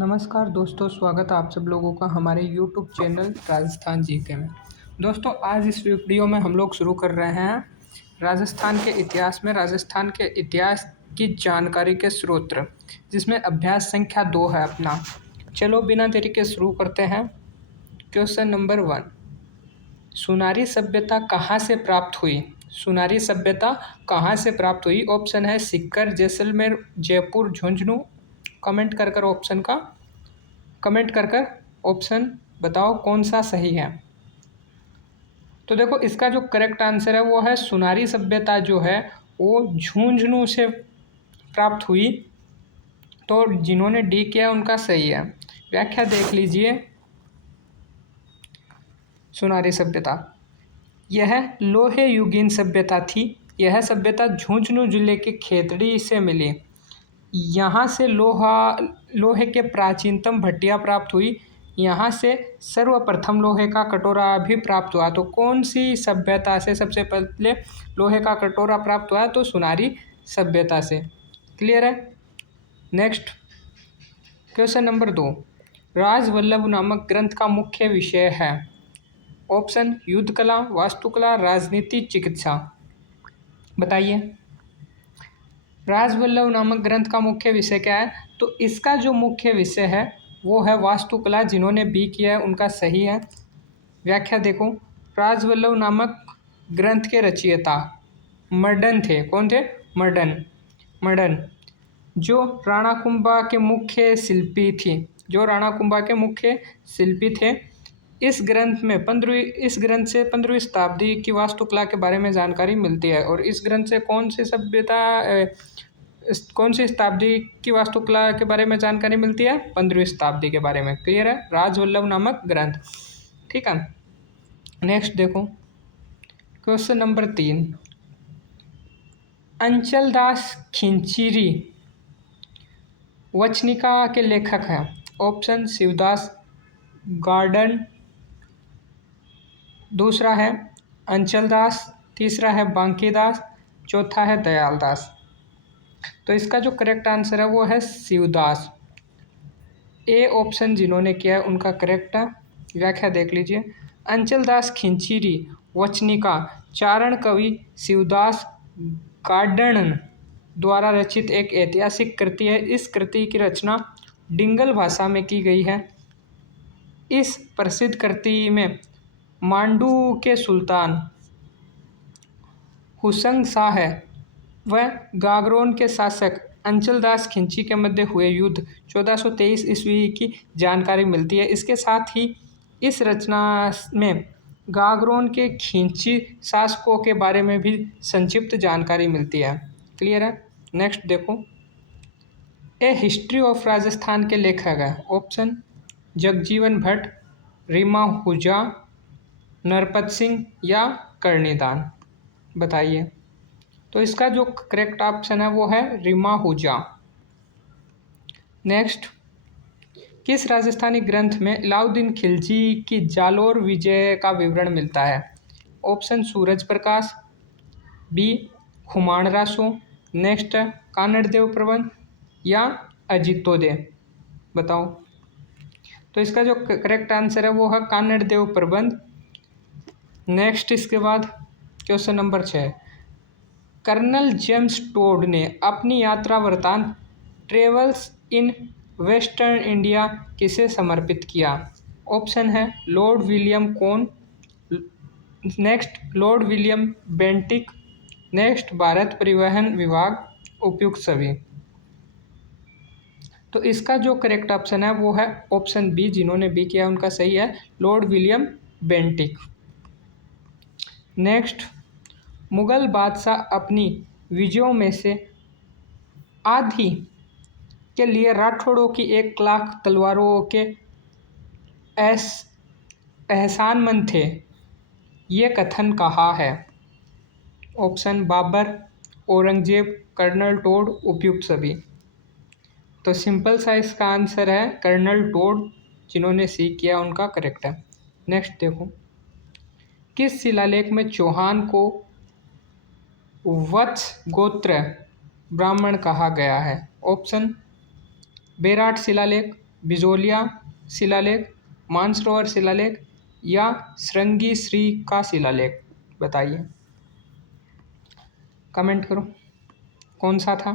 नमस्कार दोस्तों, स्वागत है आप सब लोगों का हमारे YouTube चैनल राजस्थान जीके में। दोस्तों, आज इस वीडियो में हम लोग शुरू कर रहे हैं राजस्थान के इतिहास की जानकारी के स्रोत, जिसमें अभ्यास संख्या 2 है अपना। चलो बिना देरी के शुरू करते हैं। क्वेश्चन नंबर 1, सुनारी सभ्यता कहाँ से प्राप्त हुई? सुनारी सभ्यता कहाँ से प्राप्त हुई? ऑप्शन है सीकर, जैसलमेर, जयपुर, झुंझुनू। कमेंट कर कर ऑप्शन बताओ कौन सा सही है। तो देखो, इसका जो करेक्ट आंसर है वो है सुनारी सभ्यता जो है वो झुंझुनू से प्राप्त हुई। तो जिन्होंने डी किया उनका सही है। व्याख्या देख लीजिए। सुनारी सभ्यता यह लोहे युगीन सभ्यता थी। यह सभ्यता झुंझुनू जिले के खेतड़ी से मिली। यहाँ से लोहे के प्राचीनतम भट्टियाँ प्राप्त हुई। यहाँ से सर्वप्रथम लोहे का कटोरा भी प्राप्त हुआ। तो कौन सी सभ्यता से सबसे पहले लोहे का कटोरा प्राप्त हुआ? तो सुनारी सभ्यता से। क्लियर है। नेक्स्ट क्वेश्चन नंबर 2, राजवल्लभ नामक ग्रंथ का मुख्य विषय है। ऑप्शन युद्ध कला, वास्तुकला, राजनीति, चिकित्सा। बताइए। राजवल्लभ नामक ग्रंथ का मुख्य विषय क्या है? तो इसका जो मुख्य विषय है वो है वास्तुकला। जिन्होंने बी किया है उनका सही है। व्याख्या देखो। राजवल्लभ नामक ग्रंथ के रचयिता मर्डन थे। कौन थे? मर्डन, जो राणा कुंभा के मुख्य शिल्पी थे। इस ग्रंथ से 15वीं शताब्दी की वास्तुकला के बारे में जानकारी मिलती है। और इस ग्रंथ से कौन सी शताब्दी की वास्तुकला के बारे में जानकारी मिलती है? 15वीं शताब्दी के बारे में। क्लियर है। राजवल्लभ नामक ग्रंथ। ठीक है। नेक्स्ट देखो, क्वेश्चन नंबर 3, अंचल दास खिंचीरी वचनिका के लेखक हैं। ऑप्शन शिवदास गार्डन, दूसरा है अंचल दास, तीसरा है बांकीदास, चौथा है दयाल दास। तो इसका जो करेक्ट आंसर है वो है शिवदास। ए ऑप्शन जिन्होंने किया है उनका करेक्ट है। व्याख्या देख लीजिए। अंचल दास खिंचीरी वचनिका चारण कवि शिवदास गार्डन द्वारा रचित एक ऐतिहासिक कृति है। इस कृति की रचना डिंगल भाषा में की गई है। इस प्रसिद्ध कृति में मांडू के सुल्तान हुसंग शाह है व गागरोन के शासक अंचल दास खिंची के मध्य हुए युद्ध 1423 ईस्वी की जानकारी मिलती है। इसके साथ ही इस रचना में गागरोन के खिंची शासकों के बारे में भी संक्षिप्त जानकारी मिलती है। क्लियर है। नेक्स्ट देखो, ए हिस्ट्री ऑफ राजस्थान के लेखक है। ऑप्शन जगजीवन भट्ट, रीमा हुजा, नरपत सिंह या कर्णिदान। बताइए। तो इसका जो करेक्ट ऑप्शन है वो है रीमा हुजा। नेक्स्ट, किस राजस्थानी ग्रंथ में अलाउद्दीन खिलजी की जालोर विजय का विवरण मिलता है? Option Suraj Prakash, B Khuman Raso, next Kanad देव प्रबंध या अजितोदय। बताओ। तो इसका जो करेक्ट आंसर है वो है कानड़ देव प्रबंध। नेक्स्ट, इसके बाद question number 6, colonel James Tod ने अपनी यात्रा वृत्तांत ट्रेवल्स इन वेस्टर्न इंडिया किसे समर्पित किया? ऑप्शन है लॉर्ड विलियम कॉन, next lord William Bentinck, next Bharat परिवहन विभाग, उपयुक्त सभी। तो इसका जो करेक्ट ऑप्शन है वो है ऑप्शन बी। जिन्होंने बी किया उनका सही है, lord William Bentinck. Next, Mughal बादशाह अपनी विजयों में से आधी के लिए राठौड़ों की 1,00,000 तलवारों के एहसानमंद थे। ये कथन कहा है? Option Babur, Aurangzeb, colonel Tod, उपयुक्त सभी। तो सिंपल सा इसका आंसर है कर्नल टोड। जिन्होंने सी किया उनका करेक्ट है। नेक्स्ट देखो, किस शिलालेख में चौहान को वत्स गोत्र ब्राह्मण कहा गया है? ऑप्शन बेराट शिलालेख, बिजोलिया शिलालेख, मानसरोवर शिलालेख या श्रृंगीश्री का शिलालेख? बताइए, कमेंट करो कौन सा था।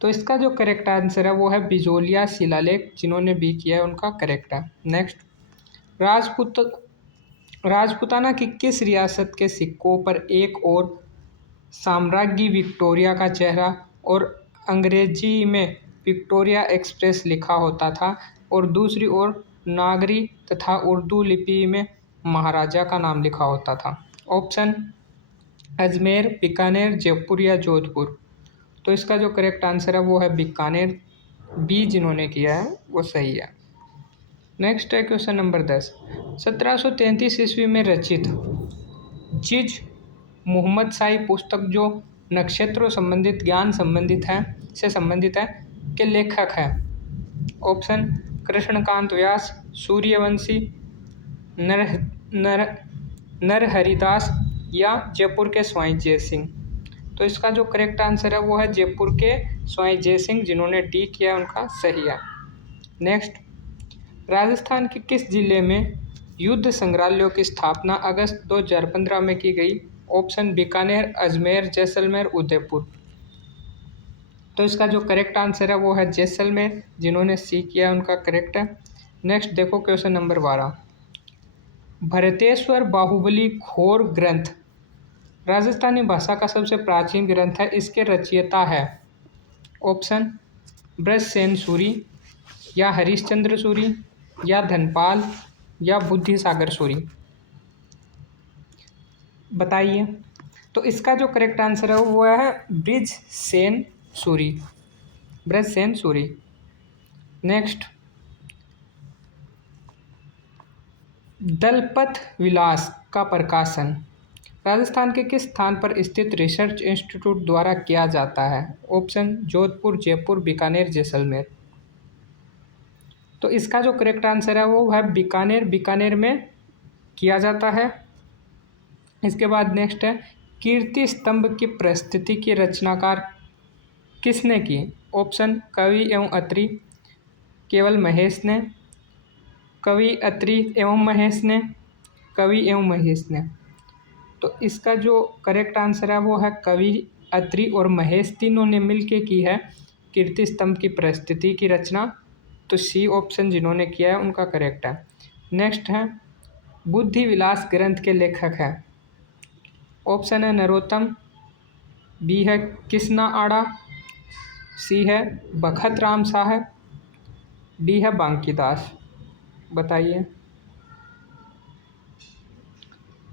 तो इसका जो करेक्ट आंसर है वो है बिजोलिया शिलालेख। जिन्होंने बी किया है उनका करेक्ट है। नेक्स्ट, राजपूत राजपूताना की किस रियासत के सिक्कों पर एक और साम्राज्ञी विक्टोरिया का चेहरा और अंग्रेजी में विक्टोरिया एक्सप्रेस लिखा होता था और दूसरी ओर नागरी तथा उर्दू लिपि में महाराजा का नाम लिखा होता था? ऑप्शन अजमेर, बीकानेर, जयपुर या जोधपुर। तो इसका जो करेक्ट आंसर है वो है बीकानेर। बी जिन्होंने किया है वो सही है। नेक्स्ट है क्वेश्चन नंबर 10। 1733 ईस्वी में रचित जिज मोहम्मद शाही पुस्तक जो नक्षत्रों संबंधित ज्ञान संबंधित है के लेखक है? ऑप्शन कृष्णकांत व्यास, सूर्यवंशी, नर नर नरहरिदास या जयपुर के स्वाई जय सिंह। तो इसका जो करेक्ट आंसर है वो है जयपुर के स्वाई जय सिंह। जिन्होंने डी किया उनका सही है। नेक्स्ट, राजस्थान के किस जिले में युद्ध संग्रहालयों की स्थापना अगस्त 2015 में की गई? ऑप्शन बीकानेर, अजमेर, जैसलमेर, उदयपुर। तो इसका जो करेक्ट आंसर है वो है जैसलमेर। जिन्होंने सी किया उनका करेक्ट है। नेक्स्ट देखो क्वेश्चन नंबर 12। भरतेश्वर बाहुबली घोर ग्रंथ राजस्थानी भाषा का सबसे प्राचीन ग्रंथ है। इसके रचयिता है? ऑप्शन ब्रजसेन सूरी या हरिश्चंद्र सूरी या धनपाल या बुद्धिसागर सूरी। बताइए। तो इसका जो करेक्ट आंसर है वो है ब्रजसेन सूरी, ब्रजसेन सूरी। नेक्स्ट, दलपत विलास का प्रकाशन राजस्थान के किस स्थान पर स्थित रिसर्च इंस्टीट्यूट द्वारा किया जाता है? ऑप्शन जोधपुर, जयपुर, बीकानेर, जैसलमेर। तो इसका जो करेक्ट आंसर है वो है बीकानेर। बीकानेर में किया जाता है। इसके बाद नेक्स्ट है, कीर्ति स्तंभ की प्रस्तुति की रचनाकार किसने की? ऑप्शन कवि एवं अत्रि, केवल महेश ने, कवि अत्रि एवं महेश ने, कवि एवं महेश ने। तो इसका जो करेक्ट आंसर है वो है कवि अत्रि और महेश तीनों ने मिलके की है कीर्ति स्तंभ की प्रस्तुति की रचना। तो सी ऑप्शन जिन्होंने किया है उनका करेक्ट है। नेक्स्ट है, बुद्धि विलास ग्रंथ के लेखक है? ऑप्शन है नरोत्तम, बी है किसना आड़ा, सी है बखत राम साहब, डी है बांकीदास। बताइए।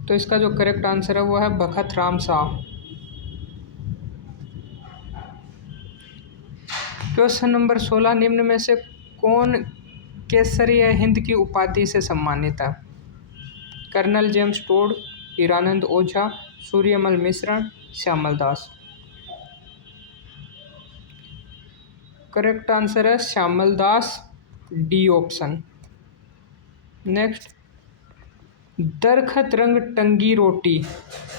तो इसका जो करेक्ट आंसर है वो है बखत राम साहब। Question number 16। निम्न में से कौन केसरिया हिंद की उपाधि से सम्मानित है? कर्नल जेम्स टोड, हीरानंद ओझा, सूर्यमल मिश्रा, श्यामल दास। करेक्ट आंसर है श्यामल दास, डी ऑप्शन। नेक्स्ट, दरखत रंग टंगी रोटी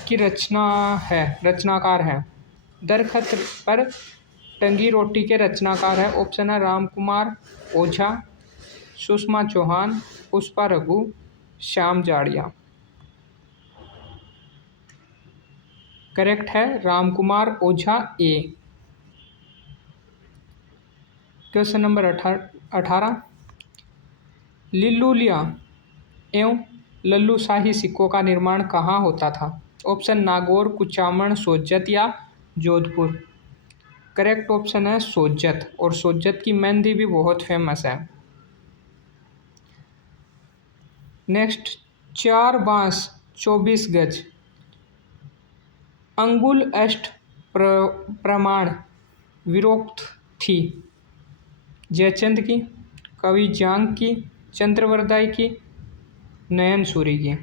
की रचनाकार है? दरखत पर टंगी रोटी के रचनाकार है? ऑप्शन है राम कुमार ओझा, सुषमा चौहान, पुष्पा रघु, श्याम जाड़िया। करेक्ट है Ram Kumar Ojha, A. Question number 18। लिल्लुलिया एवं लल्लूशाही सिक्कों का निर्माण कहाँ होता था? ऑप्शन नागौर, कुचामन, सोज्जत या जोधपुर। करेक्ट ऑप्शन है सोज्जत, और सोज्जत की मेहंदी भी बहुत फेमस है। नेक्स्ट, 4 बांस 24 गज अंगुल अष्ट प्रमाण विरोक्त थी? जयचंद की, कवि जांग की, चंद्रवरदाई की, नयन सूरी की।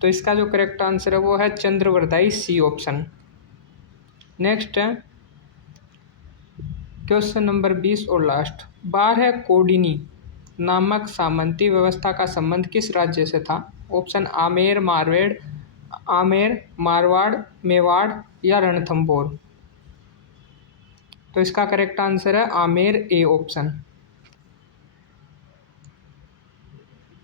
तो इसका जो करेक्ट आंसर है वो है चंद्रवरदाई, सी ऑप्शन। नेक्स्ट है क्वेश्चन नंबर 20 और लास्ट। 12 कोडिनी नामक सामंती व्यवस्था का संबंध किस राज्य से था? ऑप्शन आमेर, मारवाड़, मेवाड़ या रणथंभौर। तो इसका करेक्ट आंसर है आमेर, ए ऑप्शन।